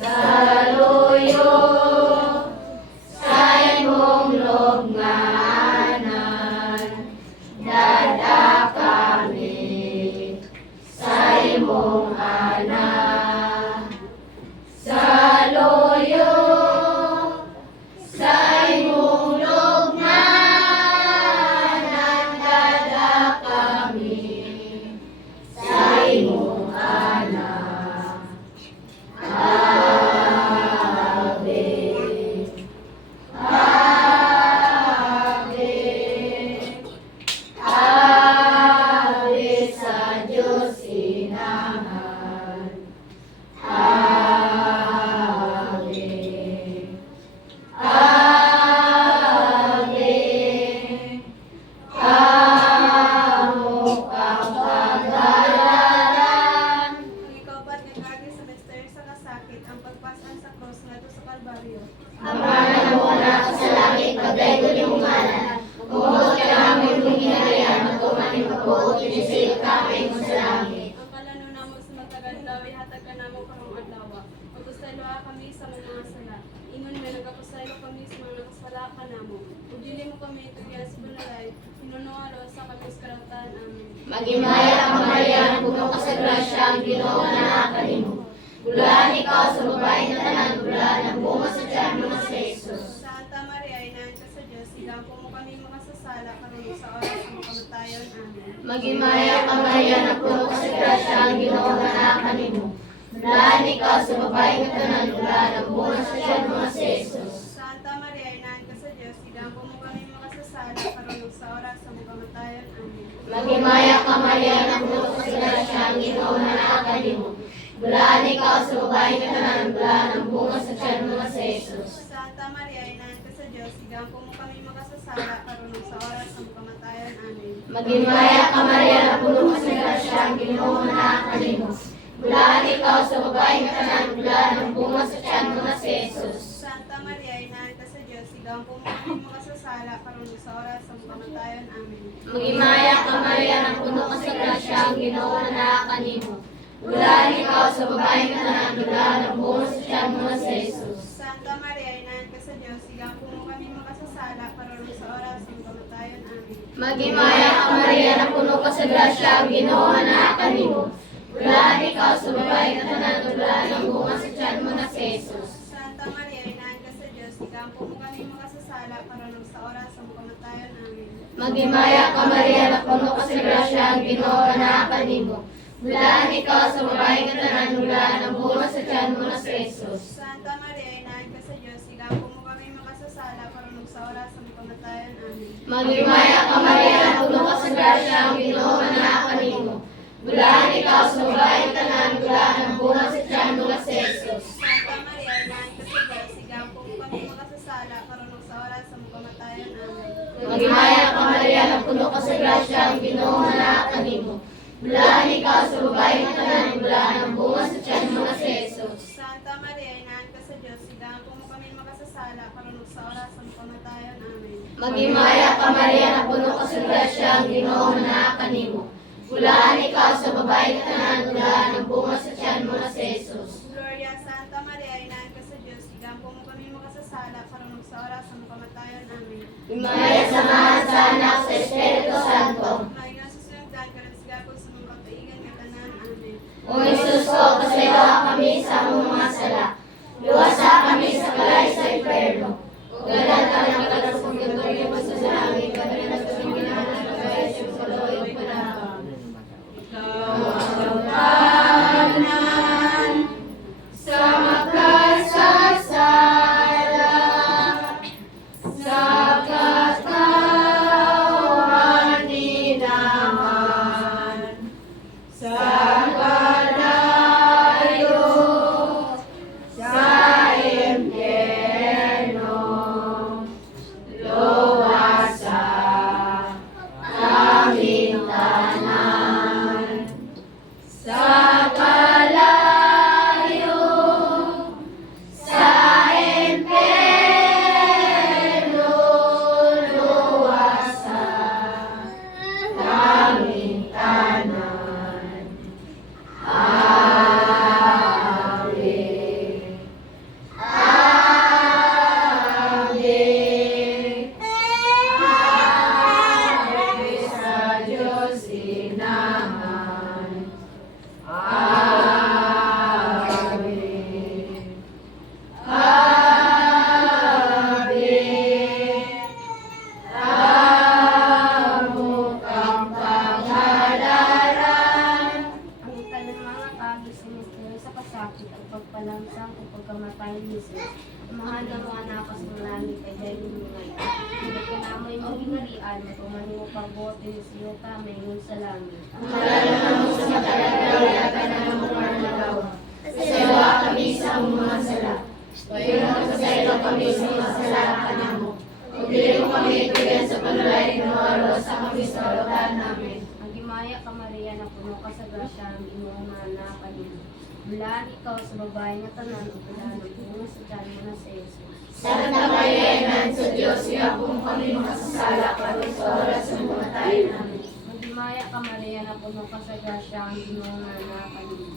Saluyo sa imong lubnganan, dada kami sa imong anak. Saluyo sa imong lubnganan, dada kami sa imong anak. Ave, Ave, Ave sa Diyos Inahan. Ave, Ave, amo ang pag-alaran. Ang ikaw ba't nag-agi sa mister sa kasakit, ang pagpasan sa cross nga sa Kalbaryo. Amahan mo na ka sa langit, pagdaygon yung umanan. Umuot ka namin kung hinarian, matumanin magbuot, inisig kami mo sa langit. Ang kalanuna mo sa magtagadlaw, ihatag ka namo karong adlaw. Pagpustaylo kami sa mga sala. Ingon nga nagapustaylo kami sa mga nakasala ka namo. Ug dili mo kami itugyan sa balay, hinunualo sa kami sa karapatan. Amen. Magimaya ka Maria, puno ka sa grasya, ang Ginoo nga nakakanimo. Bulaan ikaw sa babae na tanan, bulaan ang bunga sa tiyan mo na si Jesus. Santa Maria, inahan ka sa Diyos, sigampo mo kami makasasala karon sa oras ng kamatayon. Amen. Magimaya ka Maria, na puno ka sa grasya, ang Ginoo nga nakakanimo. Bulaan ikaw sa babae na tanan, bulaan ang bunga sa tiyan mo na si Jesus. Santa Maria, inahan ka sa Diyos, sigampo mo kami makasasala karon sa oras ng kamatayon. Amen. Magimaya ka Maria, na puno ka sa grasya, ang Ginoo nga nakakanimo. Bulaan ikaw sa babae na tanan, bulaan ang bunga sa tiyan mo na si Jesus. Santa Maria, inahan ka sa Diyos, sigampo mo kami makasasala karon sa oras ng kamatayon. Amen. Magimaya ka Maria, na puno ka sa grasya, ang Ginoo nga nakakanimo. Bulaan ikaw sa babae na tanan, bulaan ang bunga sa tiyan mo na si Jesus. Santa Maria, inahan ka sa Diyos, sigampo mo kami makasasala karon sa oras ng kamatayon. Amen. Magimaya ka Maria, na puno ka sa grasya, ang Ginoo nga nakakanimo. Bulaan ikaw sa babae na tanan, bulaan ang bunga sa tiyan mo na si Jesus. Santa Maria, inahan ka sa Diyos, sigampo mo kami makasasala karon sa oras ng kamatayon. Amen. Magimaya ka Maria, na puno ka sa grasya, ang Ginoo nga nakakanimo. Bulaan ikaw sa babae na tanan, bulaan ang bunga sa tiyan mo na si Jesus. Santa Maria, inahan ka sa Diyos, sigampo mo kami makasasala karon sa oras ng kamatayon. Amen. Magimaya ka Maria, na puno ka sa grasya, ang Ginoo nga nakakanimo. Bulaan ikaw sa babae na tanan, bulaan ang bunga sa tiyan mo na si Jesus. Santa Maria, inahan ka sa Diyos, sigampo mo kami makasasala karon sa oras ng kamatayon. Amen. Magimaya ka Maria, na puno ka sa grasya, ang Ginoo nga nakakanimo. Bulaan ikaw sa babae na tanan, bulaan ang bunga sa tiyan mo na si Jesus. Santa Maria, inahan ka sa Diyos, sigampo mo kami makasasala karon sa oras ng kamatayon. Amen. Magimaya ka Maria, na puno ka sa grasya, ang Ginoo nga nakakanimo. Bulaan ikaw sa babae na tanan, bulaan ang bunga sa tiyan mo na si Jesus. Santa Maria, inahan ka sa Diyos, sigampo mo kami makasasala karon sa oras ng kamatayon. Amen. Magimaya ka Maria, na puno ka sa grasya, ang Ginoo nga nakakanimo. Bulaan ikaw sa babae na tanan, bulaan ang bunga sa tiyan mo na si Jesus. Gloria, Santa Maria, inahan ka sa Diyos, sigampo mo kami makasasala karon sa oras ng kamatayon. Amen. Himaya samahan sa anak sa Espiritu Santo. Maria, susunod ka ng sigapo sa mga kapaigan ka tanan. Amen. O Jesus ko, pasaywa kami sa among mga sala. Luwasa kami sa kalay sa impyerno. Galan ka ng kalasong purgatorio mo sa langit, kami na sa pinahanan ng bayan sa pagloy panahon. Kanan sa makasasala, sa katawan Jesus. Mahal na mga nakas ng langit ay dahil lumingay. Hindi ka namoy maginarian, matuman mo pagbote ni siyo ka, mayroon sa langit. Malala mo sa matagal at kanang kumarnagaw. Sayawa kami sa mga sala. Pagkakang kasaylo kami sa mga sala kanamo. Pagdili mo kami itugan sa panulay ng araw sa kami sa kalautan namin. Ang Gimaya ka Maria na puno ka sa grasya, ang imong na kanino. Bulaan ikaw sa babae nga tanan, o bulaan ang bunga sa tiyan mo na sa Jesus. Santa Maria, Ina sa Diyos, iyapo mo kami makasasala karon sa oras ng pagkamatay namin. Ang Gimaya ka Maria na puno ka sa grasya, ang imong na kanino.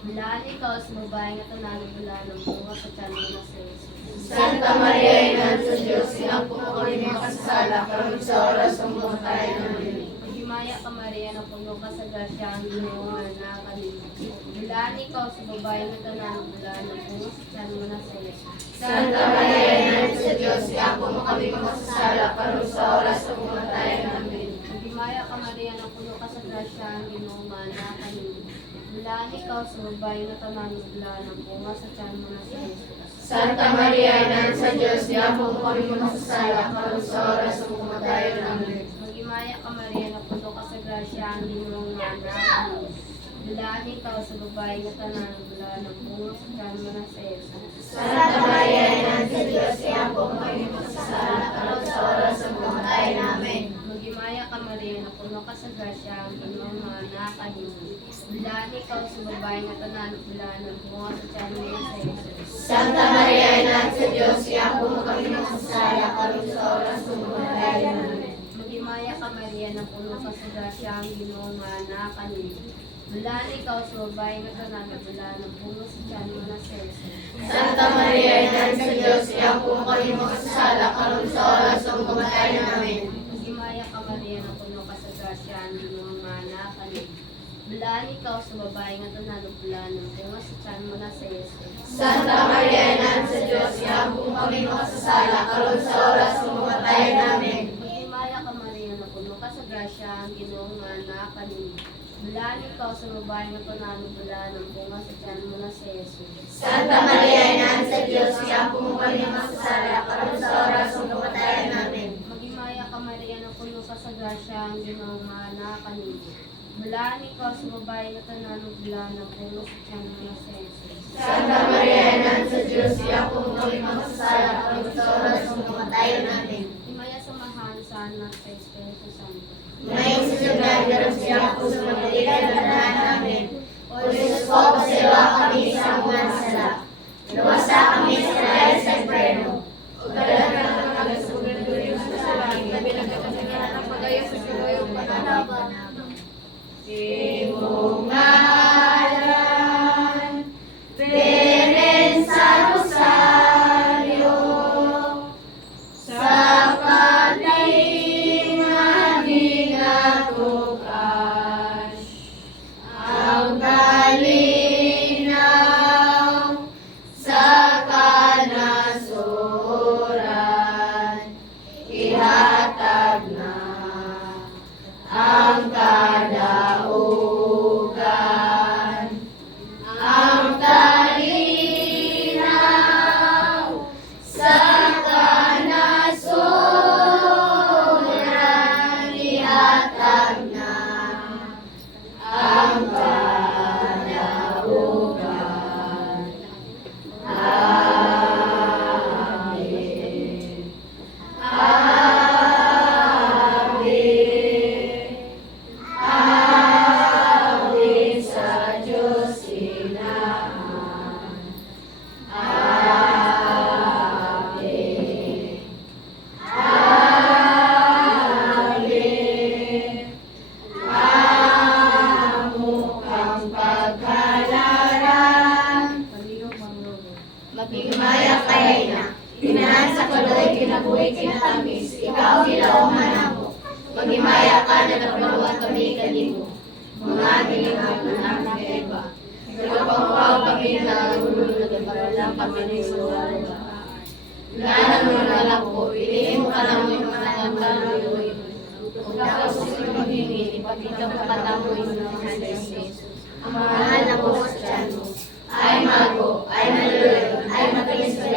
Bulaan ikaw sa babae nga tanan, o bulaan ang bunga sa tiyan mo na sa Jesus. Santa Maria, Ina sa Diyos, iyapo mo kami makasasala karon sa oras ng pagkamatay namin. Himaya ka Maria na puno ka sa grasya, ang Ginoo na kanino. Bulaan ikaw sa babae na tanan, bulaan ang bunga sa tiyan mo na sa Jesus. Santa Maria, Ina sa Diyos, iyapo mo kami makasasala karon sa oras ng pagkamatay namin. Himaya ka Maria na puno ka sa grasya, ang Ginoo na kanino. Bulaan ikaw sa babae na tanan, bulaan ang bunga sa tiyan mo na sa Jesus. Santa Maria, Ina sa Diyos, iyapo mo kami makasasala karon sa oras ng pagkamatay namin. Himaya ka Maria na puno ka sa grasya, ang Ginoo na kanino. Bulaan ikaw sa babae na tanan, bulaan ang bunga sa tiyan mo na sa Jesus. Santa Maria, Ina sa Diyos, iyapo mo kami makasasala karon sa oras ng pagkamatay namin. Maghimaya ka Maria na puno ka sa grasya, ang Ginoo na kanino. Bulaan ikaw sa babae na tanan, bulaan ang bunga sa tiyan mo na sa Jesus. Santa Maria, Ina sa Diyos, iyapo mo kami makasasala karon sa oras ng pagkamatay namin. Maghimaya ka Maria na puno ka sa grasya, ang Ginoo na kanino. Bulaan ikaw sa babae na tanan, bulaan ang bunga sa tiyan mo na sa Jesus. Santa Maria, Ina sa Diyos, iyapo mo kami makasasala karon sa oras ng pagkamatay namin. Maghimaya ka Maria na puno ka sa grasya, ang Ginoo na kanino. Bulaan ikaw sa babae nga tanan, bulaan ang bunga sa tiyan mo na sa Jesus. Santa Maria, Ina sa Diyos, iyapo mo kami makasasala karon sa oras ng pagkamatay namin. Maghimaya ka Maria na puno ka sa grasya, ang Ginoo na kanino. Bulaan ikaw sa babae nga tanan, bulaan ang bunga sa tiyan mo na sa Jesus. Santa Maria, Ina sa Diyos, iyapo mo kami makasasala karon sa oras ng pagkamatay namin. Maghimaya ka Maria na puno ka sa grasya, ang Ginoo na kanino. Bulaan ikaw sa babae nga tanan, bulaan ang bunga sa tiyan mo na sa Jesus. Santa Maria, Ina sa Diyos, iyapo mo kami makasasala karon sa oras ng pagkamatay namin. Himaya sa mahal sa anak sa Espiritu Santo. Ngayon sa sugad, karon siya po sa magaligan ng tanan namin. O Jesus ko, pasilawa kami sa mga sala. Luwasa kami sa lahat sa inferno. O dalan ka ng kagasugad ko rin sa langit na binagkakasagaran ng pagaya sa kawayong pananaban. Imong ngalan, Virgen sa Rosario, sa kalinga ginatukas, ang kalinaw sa kanasuran, ihatag na ang kadaugan, ang kalinaw sa kanasuran, ihatag na ang kadaugan. Amen. Amen. Amen sa Diyos Inahan. Amen. Amen. Amo kang pagkalaran, Pagiyok manglolo. maghimaya kay na. Inahan sa kaloy, kinabuhi, kinatamis, ikaw hilaw manamo. Maghimaya ka na nagpawat kami kanimo. Mga ginang anak ni Eva. Nagpapaw kami na nagulong nagpagalang kami ni Suwala. Lanan mo na lang po, ilihin mo ka namin mga nagpagalang. Kung ako sa paghingi, ipakita mo katamoy ng mga Jesus. Ang mahal na po sa tiyan mo, ay mago, ay maluloy, ay matalis na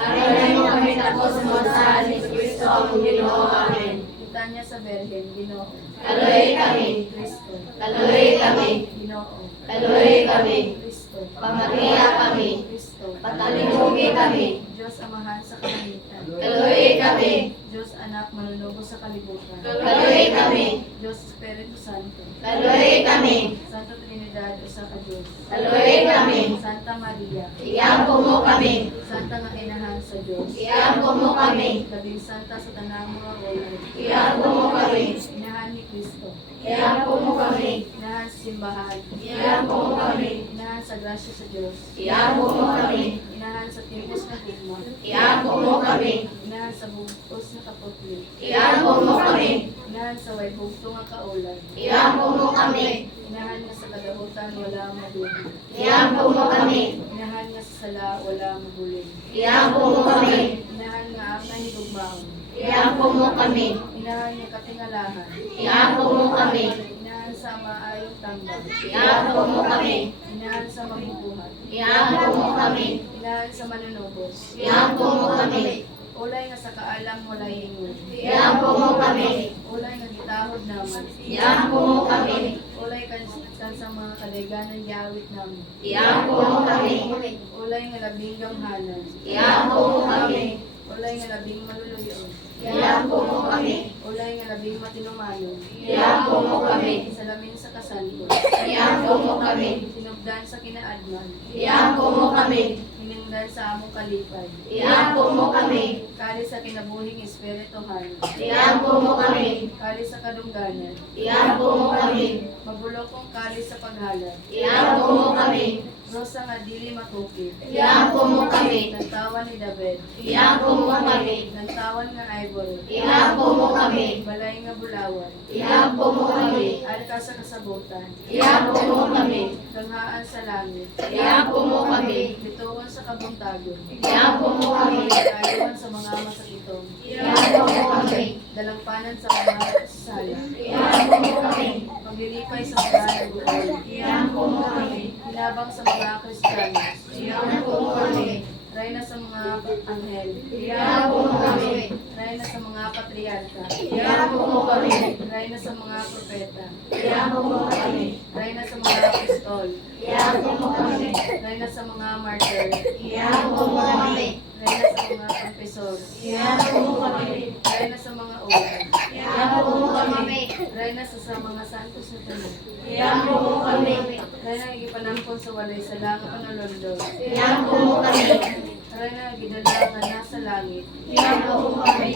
Aral mo kami tapos sa mga ni Kristo ang Ginoo. Amen. Kita niya sa Berhen, Ginoo. Kaluoy kami. Kristo. Kaluoy kami. Ginoo. Kaluoy kami. Kristo. Pamariya kami. Kristo. Patalimugi kami. Diyos Amahan sa kalangitan. Kaluoy kami. Diyos Anak manunugo sa kalibutan. Kaluoy kami. Diyos Espiritu Santo. Kaluoy kami. Santo Trinidad, usa ka Diyos. Kaluoy kami. Santa Maria. Iyampo mo kami. Santa nga inahan sa Diyos. Iyampo mo kami. Labing Santa sa tanang mga ulan. Iyampo mo kami. Inahan ni Kristo. Iyampo mo kami. Inahan sa simbahan. Iyampo mo kami. Inahan sa grasya sa Diyos. Iyampo mo kami. Inahan sa timpos na hukma. Iyampo mo kami. Inahan sa bugos na kaputli. Iyampo mo kami. Inahan sa way bugto nga kaulan. Iyampo mo kami. Inahan nga sa kadahutan wala madubi. Iyampo mo kami. Inahan nga sa sala wala mabulig. Iyampo mo kami. Inahan nga ang nahigugmaon. Iyampo mo kami. Inahan nga katingalahan. Iyampo mo kami. Inahan sa maayong tambang. Iyampo mo kami. Inahan sa mabubuhat. Iyampo mo kami. Inahan sa manunubos. Iyampo mo kami. Ulay nga sa kaalam wala ingon. Iyampo mo kami. Ulay nga gitahod naman. Iyampo mo kami. Ulay kan sa mga kaliganan yawit naman. Iyampo mo kami. Ulay nga labing gamhanan. Iyampo mo kami. Ulay nga labing maluluyon. Iyampo mo kami. Ulay nga labing matinumanon. Iyampo mo kami. Salamin sa kasanto. Iyampo mo kami. Tinubdan sa kinaadman. Iyampo mo kami. Hiningdan sa among kalipay. Iyampo mo kami. Kali sa kinabuhing espirituhan. Iyampo mo kami. Kali sa kadungganan. Iyampo mo kami. Mabulokong kali sa paghalad. Iyampo mo kami. Rosa nga dili matukid. Iyampo mo kami. Nantawan ni David. Iyampo mo kami. Nantawan nga ivory. Iyampo mo kami. Balay nga bulawan. Iyampo mo kami. Alka sa kasabutan. Iyampo mo kami. Tanghaan sa langit. Iyampo mo kami. Bituon sa kabuntagon. Iyampo mo kami. Ayuhan sa mga masakitong. Iyampo mo kami. Dalangpanan sa mga sala. Iyampo mo kami. Paglilipay sa mga naguol. Iyampo mo kami. Hinabang sa mga Kristiyanos. Iyampo mo kami. Rayna sa mga anghel. Iyampo mo kami. Rayna sa mga patriarka. Iyampo mo kami. Rayna sa mga propeta. Iyampo mo kami. Rayna sa mga apostol. Iyampo mo kami. Rayna sa mga martyr. Iyampo mo kami. Rayna sa mga confessor. Iyampo mo kami. Rayna sa mga ulan. Iyampo mo kami. Rayna sa mga santos na tunog. Iyampo mo kami. Rayna ang ipanampon sa walay sa langat ang nalondo. Iyampo mo kami. Rayna ang gidala nga nasa langit. Iyampo mo kami.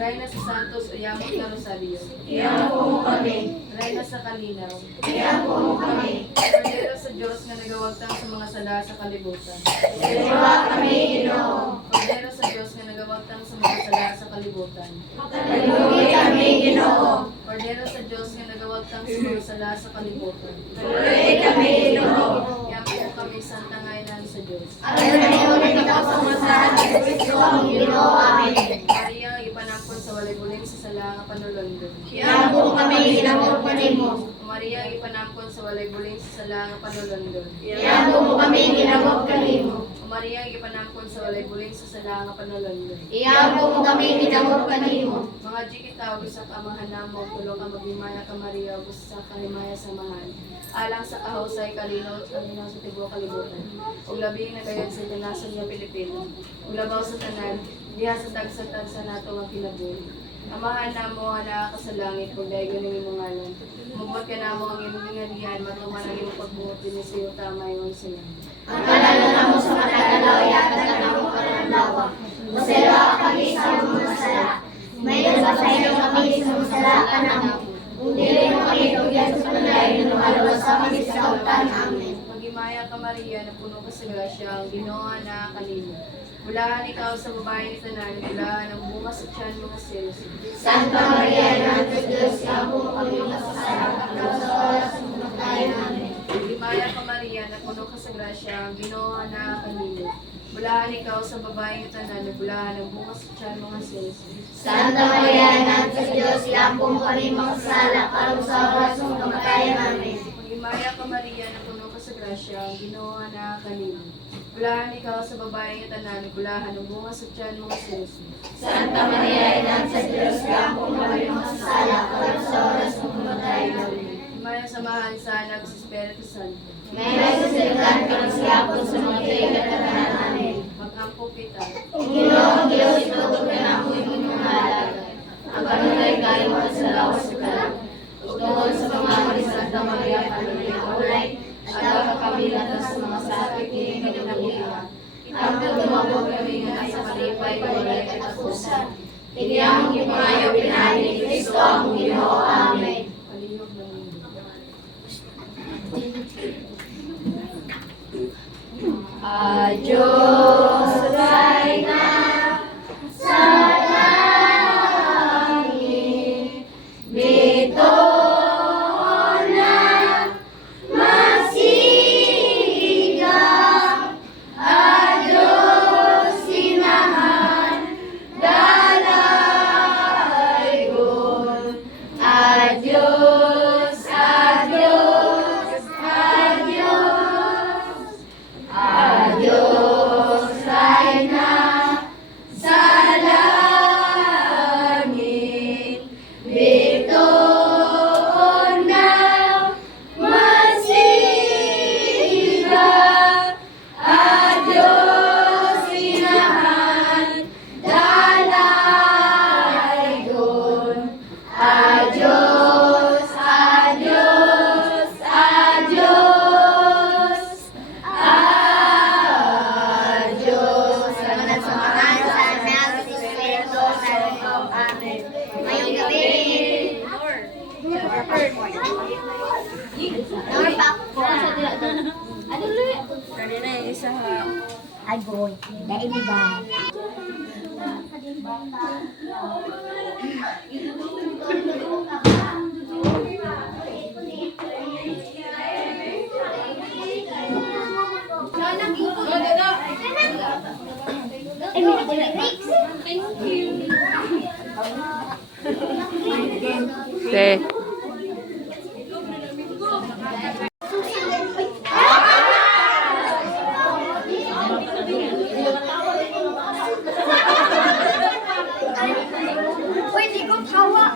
Rayna sa santos o yamot na rosaryo. Iyampo mo kami. Rayna sa kalinaw. Iyampo mo kami. Kordero sa Diyos nga nagawagtang sa mga sala sa kalibutan. Saliwa kami, Ginoo. Kordero sa Diyos nga nagawagtang sa mga sala sa kalibutan. Kalugi kami, Ginoo. Kordero sa Diyos nga nagawagtang sa mga sala sa kalibutan. Kalugi kami, Ginoo. Yampo mo kami santa ngaynan sa Diyos. Alam mo na ikaw sa masahan ni Kristo ang Ginoo. Amen. Maria, ipanampon sa walay buling sa sala nga panulondon. Iyampo kami, ginamot pa nimo. Maria, ipanampon sa walay buling sa sala nga panulondon. Iyampo mo kami, ginamot ka nimo. Maria, ipanampon sa walay buling sa sala nga panulondon. Iyampo mo kami, ginamot ka nimo. Mga jikitaw sa kamahan namo, tulo ka magimaya ka Maria, gusto sa kahimaya samahan. Alang sa kahusay kalino sa tibuok kalibutan. Ug labi na kayon sa internasyon nga Pilipino. Ug labaw sa tanan, diha sa tagsa-tagsa nato nga kinabuhi. Amahan namo nga naa ka sa langit, kung dahil ganing imong ngalan. Mabot ka namo ang imong ginganian, matuman ang imong pagbuot din sa iyo tama yung siya. Ang kalala namo sa matagalaw, yatag ka namo karanlawa. Masela kami sa mga sala. May nasasayo kami sa mga sala ka namo. Kung dili mo kami tugyan sa panay, lumalabas kami sa kautan. Amen. Magimaya ka Maria, na puno ka sa grasya, ang Ginoo na kanino. Bulahan ikaw sa babae ni tanan, bulahan ang bunga sa tiyan mga sis. Santa Maria, Ina ng Diyos, yampo mo kami kasasalamat sa oras ng kamatayan namin. Magimaya ka Maria, na puno ka sa grasya, ang Ginoo na kanino. Bulahan ikaw sa babae ni tanan, bulahan ang bunga sa tiyan mga sis. Santa Maria, Ina ng Diyos, yampo mo kami makasala para sa oras ng kamatayan namin. Magimaya ka Maria, na puno ka sa grasya, ang Ginoo na kanino. Bulahan ikaw sa babaeng itanan, bulahan ang bunga sa tiyan mga sus. Santa Maria, Ina sa Diyos, kamo kami masasala, karon sa oras ng pagkamatay namin. Maya samahan sa anak sa Espiritu Santo. Ngayon sa silitan kami siyapon sa mga kailangan namin. Mag-ampo kita. Ginoong Diyos, itutok ka na mo yung mga alag. Ang kanunay kayo sa lawas sa kalag. Tungkol sa pamamahay ni Santa Maria, Panay, alaga kami lahat sa mga sakit ni kinabuhian. Itapos lumabot kami nga sa malipay, walay katapusan. Tiniyang yung mga pinahali ni Kristo ang Ginoo. Amen. Palihog ng mundo. Adios, Reina, sa langit, bitoon na masigang. Adios, sinahan, dalaygon. Adios, adios, adios. Adios, Reina, sa langit, bitoon na masigang. Adios, sinahan, dalaygon. Adios, adios, adios. Adios, salamat sa mahal sa anak, sa Espiritu Santo. Amen. Ngayong gabi. Kanina yung isa ha. Agoy, dahil ba? Te. Uy, di ko tawa.